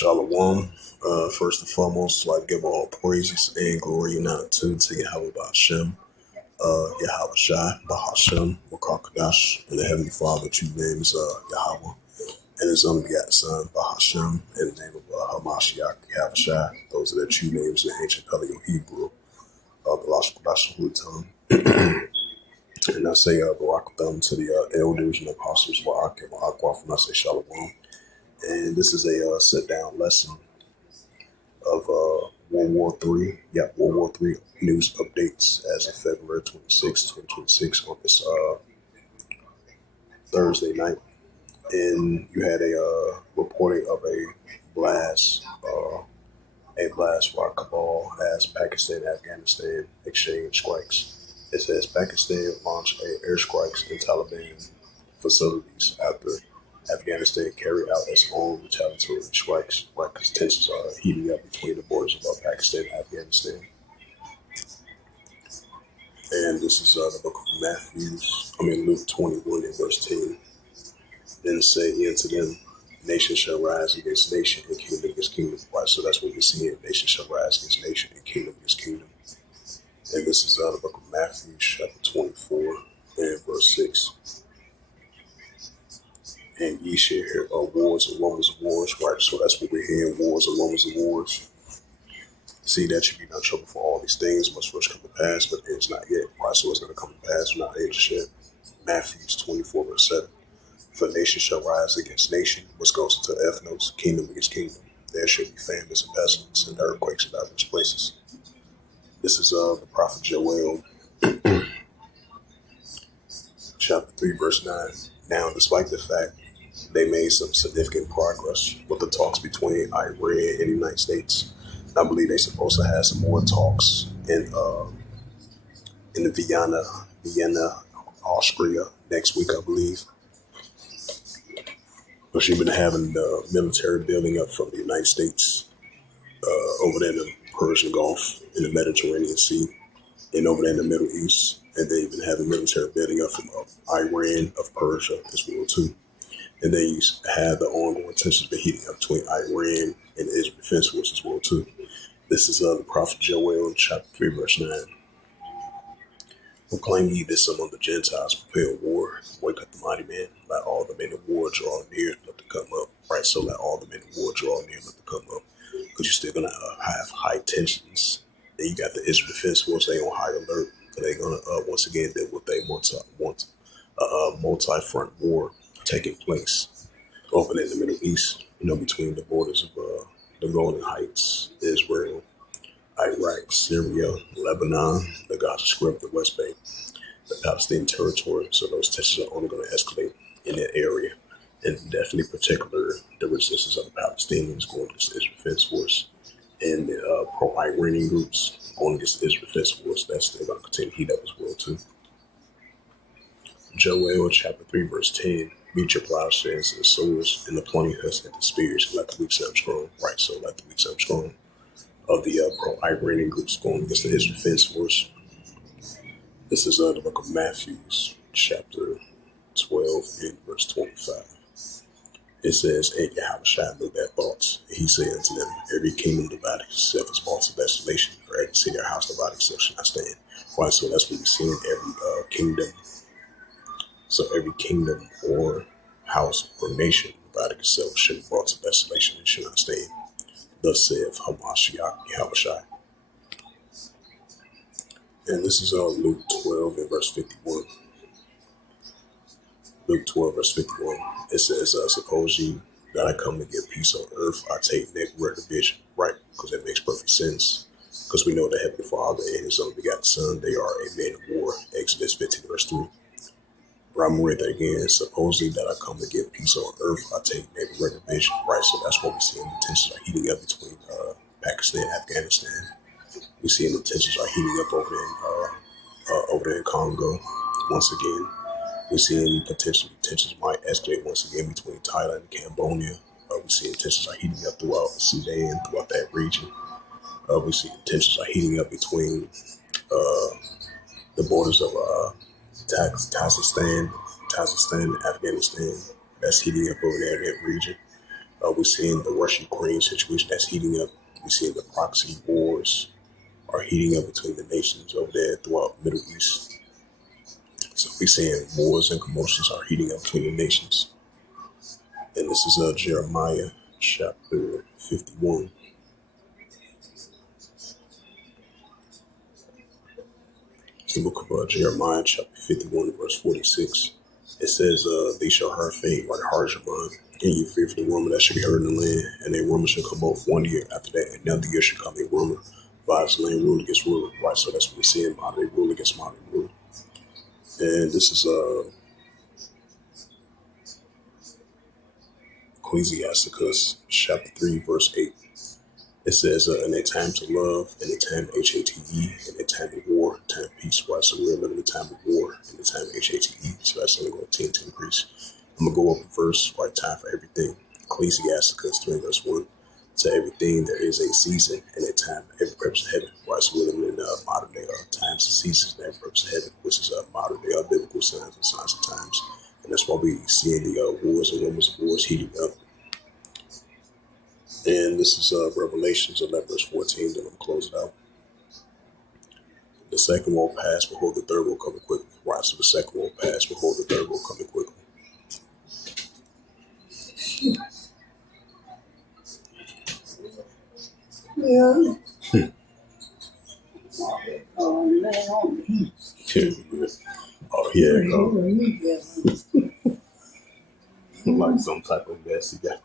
Shalom. First and foremost, I'd like to give all praises and glory and honor to Yahweh Bahashem, Yahweh Shai, Bahashem, Wakakadash, and the Heavenly Father, true name is Yahweh, and his unbegotten Son, Bahashem, and the name of Hamashiach, Yahweh Shai. Those are their true names in ancient Paleo Hebrew, Balashkadash Hutam. And I say Barak them to the elders and apostles, Barak and Barak, and I say Shalom. And this is a sit-down lesson of World War III. Yeah, World War III news updates as of February 26, 2026 on this Thursday night. And you had a reporting of a blast by Kabul as Pakistan-Afghanistan exchange strikes. It says Pakistan launched airstrikes in Taliban facilities after Afghanistan carried out its own retaliatory strikes, right? Because tensions are heating up between the borders of Pakistan and Afghanistan. And this is the book of Luke 21 and verse 10. Then say he unto them, nation shall rise against nation and kingdom against kingdom. Right, so that's what we're seeing. Nation shall rise against nation and kingdom against kingdom. And this is the book of Matthew, chapter 24 and verse 6. And ye shall hear wars and rumors of wars, right? So that's what we're hearing, wars and rumors of wars. See, that should be no trouble for all these things must first come to pass, but it's not yet, right? So it's going to come to pass, not age yet. Matthew 24, verse 7. For nation shall rise against nation, which goes into ethnos, kingdom against kingdom. There shall be famines and pestilence and earthquakes in diverse places. This is the prophet Joel, chapter 3, verse 9. Now, despite the fact they made some significant progress with the talks between Iran and the United States, I believe they're supposed to have some more talks in the Vienna, Austria next week, I believe. But she's been having the military building up from the United States over there in the Persian Gulf, in the Mediterranean Sea, and over there in the Middle East. And they've been having military building up from Iran, of Persia as well too. And they have the ongoing tensions been heating up between Iran and the Israel Defense Force as well too. This is the prophet Joel, chapter 3, verse 9. Proclaim ye this among the Gentiles, prepare war, wake up the mighty man, let all the men of war draw near, let them come up. Right, so let all the men of war draw near, let them come up. Because you're still going to have high tensions. Then you got the Israel Defense Force, they on high alert. They're going to, once again, deal with they want a multi-front war taking place over in the Middle East, between the borders of the Golden Heights, Israel, Iraq, Syria, Lebanon, the Gaza Strip, the West Bank, the Palestinian territory. So those tensions are only going to escalate in that area. And definitely particular the resistance of the Palestinians going against the Israel Defense Force and the pro-Iranian groups going against the Israel Defense Force. That's still going to continue to heat up as well too. Joel chapter 3 verse 10. Beat your plowshares and the swords and the pointing hooks and the spears. Let the weak sound strong. Right, so let the weak sound strong. Of the pro-Iranian groups going against the Israel Defense Force. This is the book of Matthew, chapter 12 and verse 25. It says, and Yahweh Shai knew their thoughts. And he said unto them, every kingdom divided itself is brought to desolation, or every city or house divided itself shall not stand. Right, so that's what we see in every kingdom. So every kingdom or house or nation divided itself should be brought to desolation and should not stand. Thus saith Hamashiach Yahweh Shai. And this is Luke 12 and verse 51. Luke 12 verse 51. It says, suppose ye that I come to give peace on earth, I take network division. Right, because that makes perfect sense. Because we know the Heavenly Father and his only begotten Son, they are a man of war. Exodus 15 verse 3. But I'm read that again. Suppose ye that I come to give peace on earth, I take network division. Right, so that's what we see in the tensions are heating up between Pakistan and Afghanistan. We see the tensions are heating up over there in Congo. Once again, we're seeing potentially tensions might escalate once again between Thailand and Cambodia. We see tensions are heating up throughout Sudan, throughout that region. We see tensions are heating up between the borders of Tajikistan and Afghanistan. That's heating up over there in that region. We're seeing the Russia-Ukraine situation that's heating up. We're seeing the proxy wars are heating up between the nations over there throughout the Middle East. So we're seeing wars and commotions are heating up between the nations. And this is Jeremiah chapter 51. It's the book of Jeremiah chapter 51, verse 46. It says, they shall hear fame like Harjamon, and you fear for the rumor that shall be heard in the land, and a rumor shall come forth 1 year after that, and another year shall come a rumor, violence land rule against ruler. Right, so that's what we're seeing, moderate rule against moderate rule. And this is Ecclesiasticus chapter 3, verse 8. It says, in a time to love, in a time of HATE, in a time of war, time of peace. Right, so we're living in a time of war, in a time of HATE. So that's only going to tend to increase. I'm going to go up a verse, right, time for everything. Ecclesiasticus 3, verse 1. To everything there is a season and a time for every purpose of heaven. Right, so we're living in modern day times and seasons and every purpose of heaven, which is modern day biblical signs and signs of times. And that's why we see the wars and rumors of wars heating up. And this is Revelations 11, verse 14. Then I'm close it out. The second will pass, behold, the third will come quickly. Right, so the second will pass, behold, the third will come quickly. Yeah. Oh, yeah. Like some type of investigation.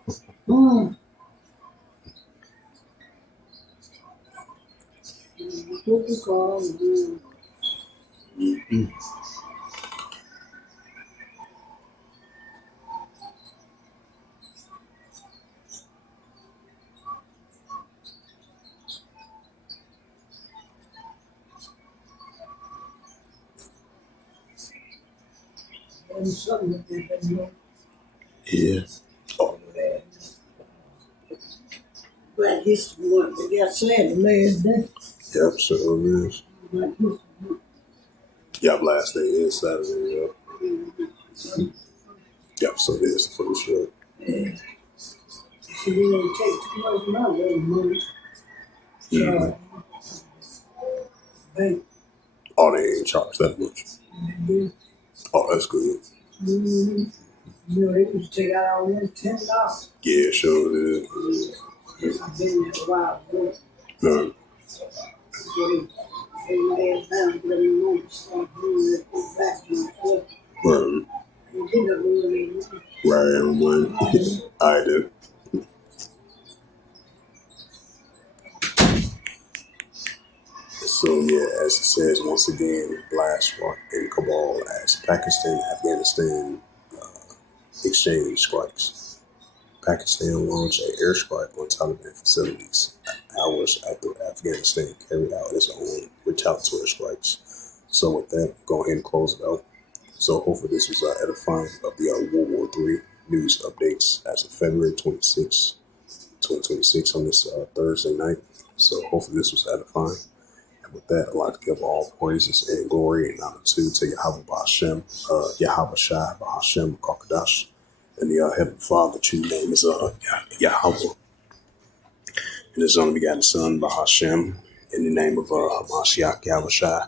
Yeah. Oh, Black History Month, they got Saturday last day. yep, so it is. Black History Month. Yep, last day is Saturday, yep. Yep, so it is the first show. Yeah. So we don't take too much money. Bank. Oh, they ain't charged that much. Oh, that's good. Mm-hmm. You know, they used to take out all them $10. Yeah, sure it is. I've been there a while ago. No. They lay down, get them in the room, start doing that, go back to my foot. Right. They did that little bit. Right, I'm one. I do. So yeah, as it says once again, blast rock and cabal as Pakistan, Afghanistan exchange strikes. Pakistan launched an airstrike on Taliban facilities hours after Afghanistan carried out its own retaliatory strikes. So with that, go ahead and close it out. So hopefully this was edifying of the World War III news updates as of February 26, 2026 on this Thursday night. So hopefully this was edifying. And with that, I'd like to give all praises and glory and honor to Yahweh Ba'Hashem, Yahweh Shai Ba'Hashem Kakadash. And the Heavenly Father, true name is Yahweh. And his only begotten Son, Ba'Hashem, in the name of Hamashiach Yahweh Shai.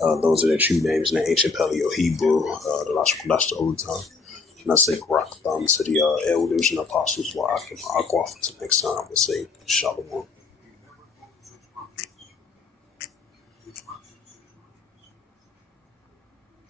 Those are their true names in the ancient Paleo Hebrew, the Lashon the Old Tongue. And I say Barak to the elders and apostles, while I can until next time, I say Shalom.